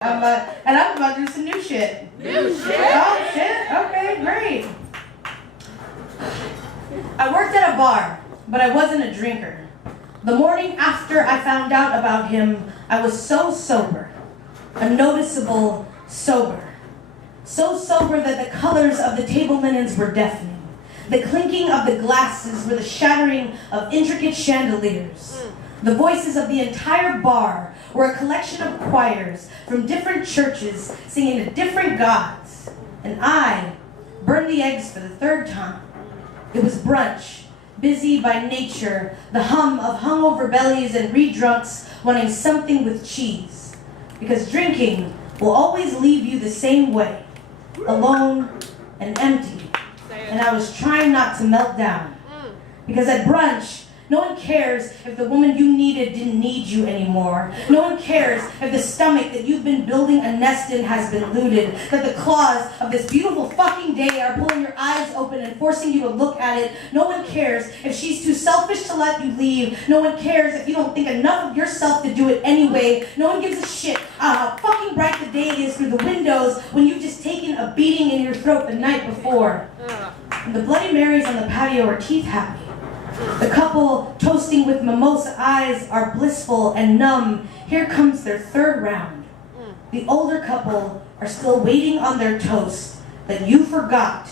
And I'm about to do some new shit. New shit? Oh, shit? Okay, great. I worked at a bar, but I wasn't a drinker. The morning after I found out about him, I was so sober. A noticeable sober. So sober that the colors of the table linens were deafening. The clinking of the glasses were the shattering of intricate chandeliers. The voices of the entire bar were a collection of choirs from different churches singing to different gods. And I burned the eggs for the third time. It was brunch, busy by nature, the hum of hungover bellies and re-drunks wanting something with cheese. Because drinking will always leave you the same way, alone and empty. And I was trying not to melt down. Because at brunch, no one cares if the woman you needed didn't need you anymore. No one cares if the stomach that you've been building a nest in has been looted. That the claws of this beautiful fucking day are pulling your eyes open and forcing you to look at it. No one cares if she's too selfish to let you leave. No one cares if you don't think enough of yourself to do it anyway. No one gives a shit how fucking bright the day is through the windows when you've just taken a beating in your throat the night before. And the Bloody Marys on the patio are teeth happy. The couple toasting with mimosa eyes are blissful and numb. Here comes their third round. The older couple are still waiting on their toast that you forgot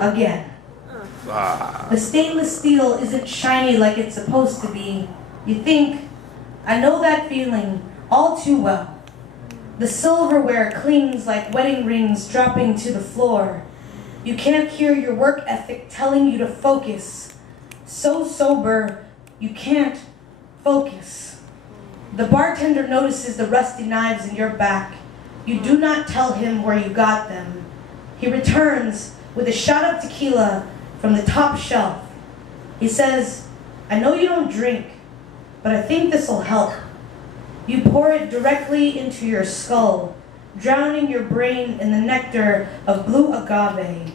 again. The stainless steel isn't shiny like it's supposed to be. You think, I know that feeling all too well. The silverware clings like wedding rings dropping to the floor. You can't hear your work ethic telling you to focus. So sober, you can't focus. The bartender notices the rusty knives in your back. You do not tell him where you got them. He returns with a shot of tequila from the top shelf. He says, I know you don't drink, but I think this'll help. You pour it directly into your skull, drowning your brain in the nectar of blue agave.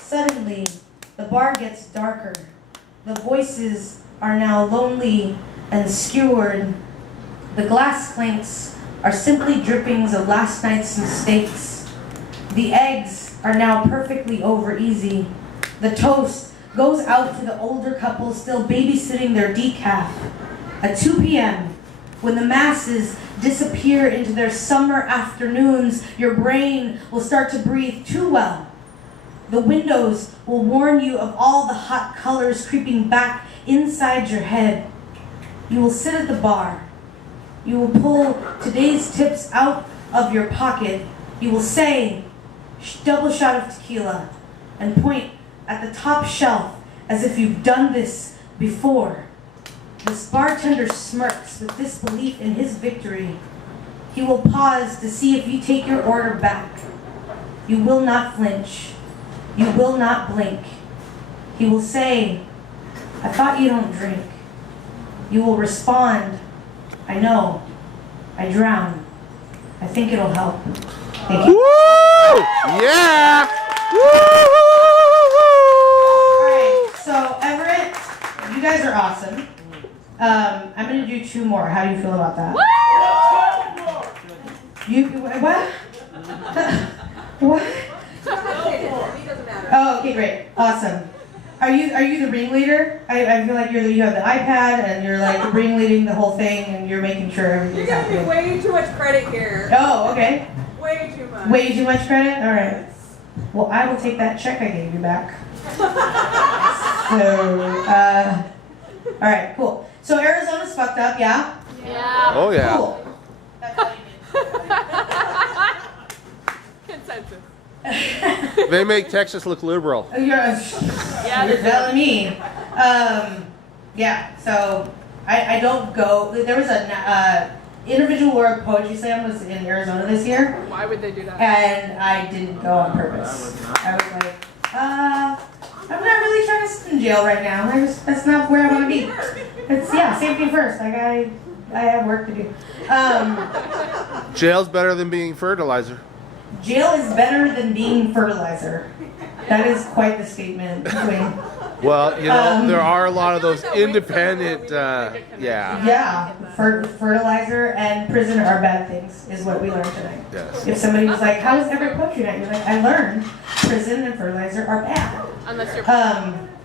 Suddenly, the bar gets darker. The voices are now lonely and skewered. The glass clinks are simply drippings of last night's mistakes. The eggs are now perfectly over easy. The toast goes out to the older couple still babysitting their decaf. At 2 p.m., when the masses disappear into their summer afternoons, your brain will start to breathe too well. The windows will warn you of all the hot colors creeping back inside your head. You will sit at the bar. You will pull today's tips out of your pocket. You will say, double shot of tequila, and point at the top shelf as if you've done this before. This bartender smirks with disbelief in his victory. He will pause to see if you take your order back. You will not flinch. You will not blink. He will say, I thought you don't drink. You will respond, I know. I drown. I think it'll help. Thank you. Woo! Yeah! Woo! Alright, so Everett, you guys are awesome. I'm going to do 2 more. How do you feel about that? You, what? What? Oh, okay, great, awesome. Are you the ringleader? I feel like you have the iPad and you're like ringleading the whole thing and you're making sure everything's You're happening. giving me way too much credit here. Oh, okay. Way too much. Way too much credit? All right. Well, I will take that check I gave you back. All right, cool. So Arizona's fucked up, yeah? Yeah. Oh, yeah. Cool. That's all you Consensus. need. They make Texas look liberal. You're Yeah, telling me. Yeah, so I don't go. There was a individual world poetry slam was in Arizona this year, Why would they do that? and I didn't go on purpose. I was like, I'm not really trying to sit in jail right now. That's not where I want to be. It's safety first. Like I have work to do. Jail's better than being fertilizer. Jail is better than being fertilizer. That is quite the statement between Well, you know, there are a lot of those independent, Yeah, fertilizer and prison are bad things, is what we learned tonight. Yes. If somebody was like, how is Everett Poetry Night? You're like, I learned prison and fertilizer are bad. Unless you're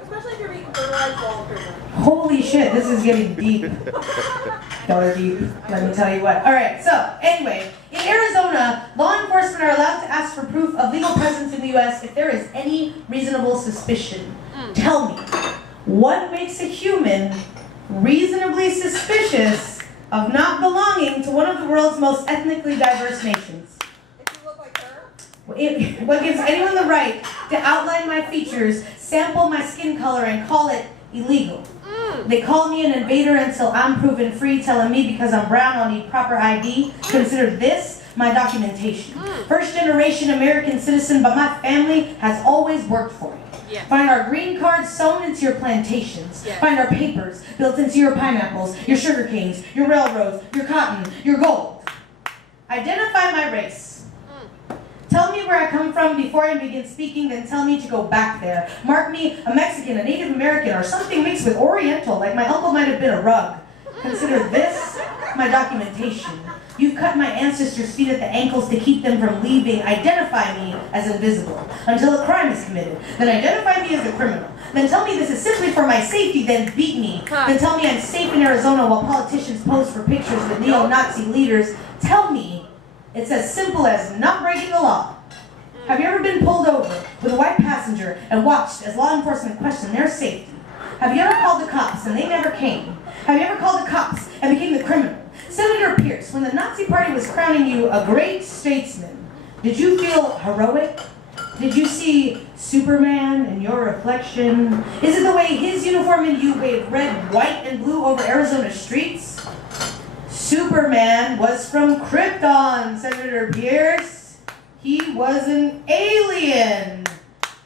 Especially if you're being fertilized while in prison. Holy shit, this is getting deep. Dollar deep, let me tell you what. All right, so anyway, in Arizona, law enforcement are allowed to ask for proof of legal presence in the U.S. if there is any reasonable suspicion. Tell me, what makes a human reasonably suspicious of not belonging to one of the world's most ethnically diverse nations? If you look like her. What gives anyone the right to outline my features, sample my skin color, and call it illegal? They call me an invader until I'm proven free, telling me because I'm brown I'll need proper ID. Consider this my documentation. First generation American citizen, but my family has always worked for it. Yes. Find our green cards sewn into your plantations. Yes. Find our papers built into your pineapples, your sugar canes, your railroads, your cotton, your gold. Identify my race. Tell me where I come from before I begin speaking, then tell me to go back there. Mark me a Mexican, a Native American, or something mixed with Oriental, like my uncle might have been a rug. Consider this my documentation. You've cut my ancestors' feet at the ankles to keep them from leaving. Identify me as invisible until a crime is committed. Then identify me as the criminal. Then tell me this is simply for my safety, then beat me. Then tell me I'm safe in Arizona while politicians pose for pictures with neo-Nazi leaders. Tell me it's as simple as not breaking the law. Have you ever been pulled over with a white passenger and watched as law enforcement questioned their safety? Have you ever called the cops and they never came? Have you ever called the cops and became the criminal? Senator Pierce, when the Nazi Party was crowning you a great statesman, did you feel heroic? Did you see Superman in your reflection? Is it the way his uniform and you waved red, white, and blue over Arizona streets? Superman was from Krypton, Senator Pierce. He was an alien.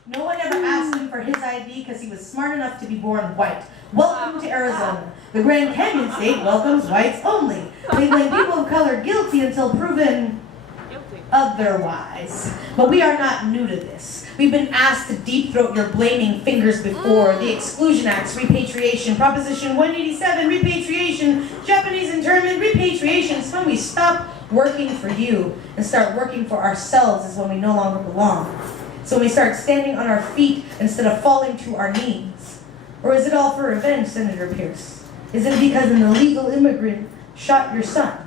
No one ever asked him for his ID because he was smart enough to be born white. Welcome to Arizona. The Grand Canyon State welcomes whites only. They blame people of color guilty until proven otherwise. But we are not new to this. We've been asked to deep throat your blaming fingers before. The Exclusion Acts, repatriation, Proposition 187, repatriation, Japanese internment, repatriation. It's when we stop working for you and start working for ourselves is when we no longer belong. So we start standing on our feet instead of falling to our knees. Or is it all for revenge, Senator Pierce? Is it because an illegal immigrant shot your son?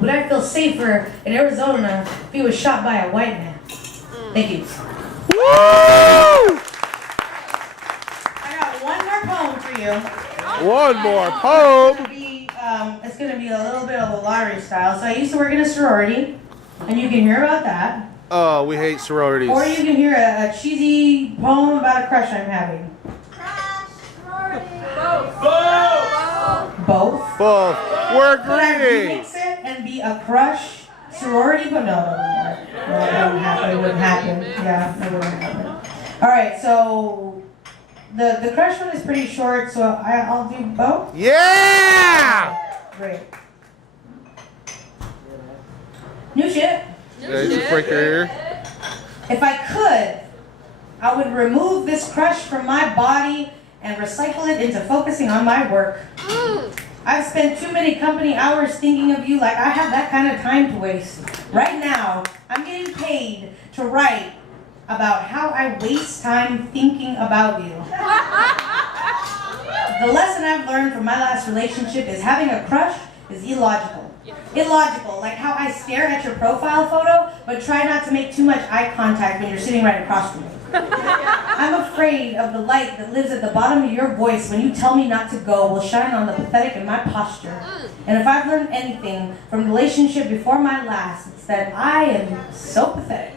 Would I feel safer in Arizona if he was shot by a white man? Thank you. Woo! I got one more poem for you. One more poem. It's gonna be a little bit of a lottery style. So I used to work in a sorority, and you can hear about that. Oh, we hate sororities. Or you can hear a cheesy poem about a crush I'm having. Both. Both. We're Could I greedy. remix it and be a crush sorority? But no, that wouldn't happen. It wouldn't happen. Yeah, that wouldn't happen. All right, so the crush one is pretty short, so I'll do both. Yeah! Great. New shit. There's a breaker here. If I could, I would remove this crush from my body and recycle it into focusing on my work. I've spent too many company hours thinking of you like I have that kind of time to waste. Right now, I'm getting paid to write about how I waste time thinking about you. The lesson I've learned from my last relationship is having a crush is illogical. Illogical, like how I stare at your profile photo, but try not to make too much eye contact when you're sitting right across from me. I'm afraid of the light that lives at the bottom of your voice when you tell me not to go will shine on the pathetic in my posture. And if I've learned anything from the relationship before my last, it's that I am so pathetic.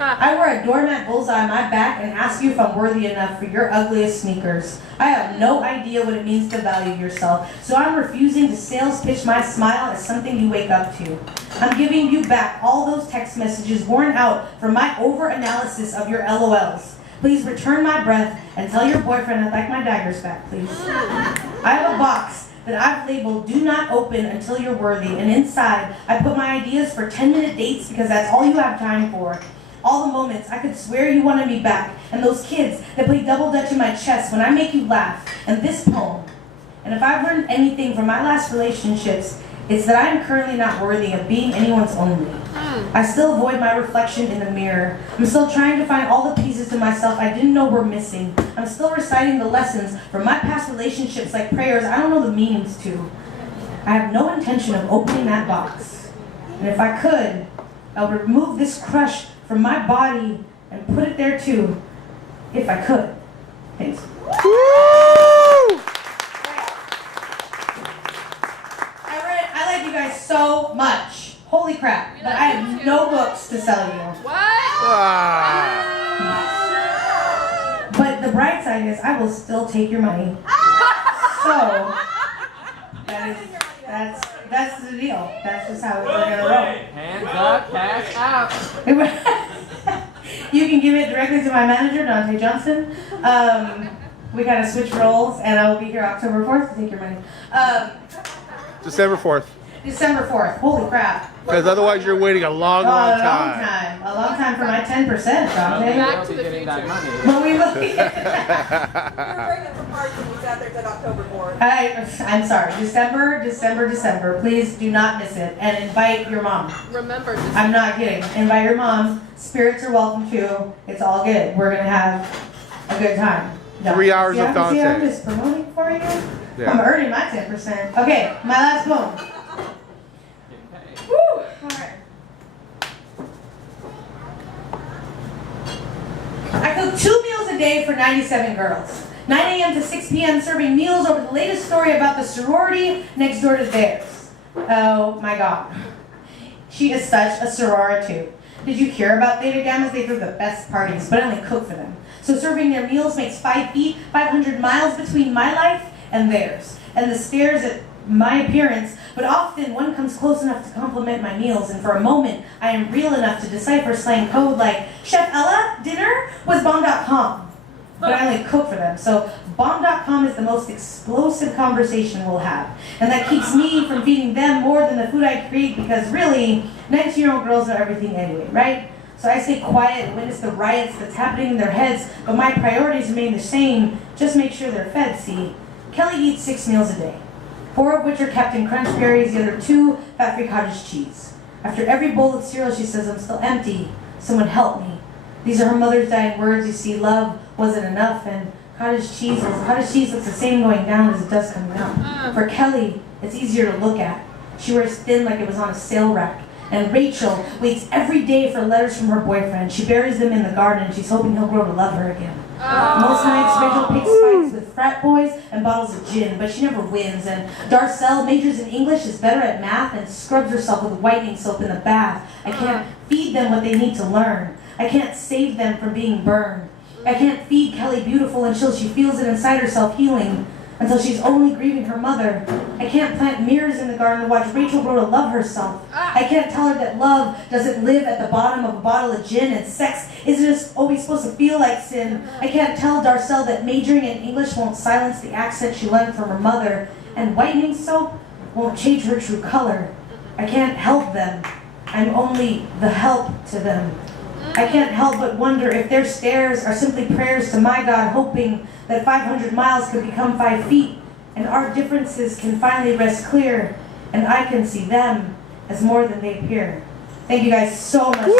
I wear a doormat bullseye on my back and ask you if I'm worthy enough for your ugliest sneakers. I have no idea what it means to value yourself, so I'm refusing to sales pitch my smile as something you wake up to. I'm giving you back all those text messages worn out from my over-analysis of your LOLs. Please return my breath and tell your boyfriend I'd like my daggers back, please. I have a box that I've labeled do not open until you're worthy, and inside I put my ideas for 10-minute dates because that's all you have time for. all the moments I could swear you wanted me back, and those kids that play double dutch in my chest when I make you laugh, and this poem. And if I've learned anything from my last relationships, it's that I am currently not worthy of being anyone's only. I still avoid my reflection in the mirror. I'm still trying to find all the pieces to myself I didn't know were missing. I'm still reciting the lessons from my past relationships like prayers I don't know the meanings to. I have no intention of opening that box. And if I could, I would remove this crush from my body and put it there too. If I could. Thanks. Woo! I like you guys so much. Holy crap. But I have no books to sell you. What? Ah. But the bright side is I will still take your money. So that's the deal. That's just how we're gonna roll. Hands up, cash out. You can give it directly to my manager, Dante Johnson. We gotta switch roles, and I will be here October 4th to take your money. December 4th. December 4th. Holy crap. Because otherwise you're waiting a long, A long long time. time. A long time for my 10%, Dante. Back to the Getting that future. money. But we will. You're pregnant for parts and you sat there said October 4th. I'm sorry. December. Please do not miss it. And invite your mom. Remember, this I'm not kidding. Invite your mom. Spirits are welcome too. It's all good. We're going to have a good time. 3 hours See, of I'm Dante. just promoting for you. Yeah. I'm earning my 10%. Okay, my last poem. Woo! All right. I cook 2 meals a day for 97 girls. 9 a.m. to 6 p.m. serving meals over the latest story about the sorority next door to theirs. Oh my God. She is such a sorority too. Did you hear about Theta Gammas? They throw the best parties, but I only cook for them. So serving their meals makes 5 feet, 500 miles between my life and theirs. And the stares at my appearance, but often one comes close enough to compliment my meals, and for a moment I am real enough to decipher slang code like, Chef Ella, dinner was bomb.com. But I only cook for them, so bomb.com is the most explosive conversation we'll have. And that keeps me from feeding them more than the food I create, because really, 19-year-old girls know everything anyway, right? So I stay quiet and witness the riots that's happening in their heads, but my priorities remain the same. Just make sure they're fed, see? Kelly eats 6 meals a day, 4 of which are kept in crunch berries, the other 2 fat-free cottage cheese. After every bowl of cereal, she says, I'm still empty. Someone help me. These are her mother's dying words. You see, love wasn't enough, and cottage cheese looks the same going down as it does coming up. For Kelly, it's easier to look at. She wears thin like it was on a sale rack. And Rachel waits every day for letters from her boyfriend. She buries them in the garden, and she's hoping he'll grow to love her again. Most nights, Rachel picks fights with frat boys and bottles of gin, but she never wins. And Darcel majors in English, is better at math, and scrubs herself with whitening soap in the bath. I can't feed them what they need to learn. I can't save them from being burned. I can't feed Kelly beautiful until she feels it inside herself healing, until she's only grieving her mother. I can't plant mirrors in the garden to watch Rachel grow to love herself. I can't tell her that love doesn't live at the bottom of a bottle of gin, and sex isn't just always supposed to feel like sin. I can't tell Darcel that majoring in English won't silence the accent she learned from her mother, and whitening soap won't change her true color. I can't help them. I'm only the help to them. I can't help but wonder if their stares are simply prayers to my God, hoping that 500 miles could become 5 feet, and our differences can finally rest clear, and I can see them as more than they appear. Thank you guys so much.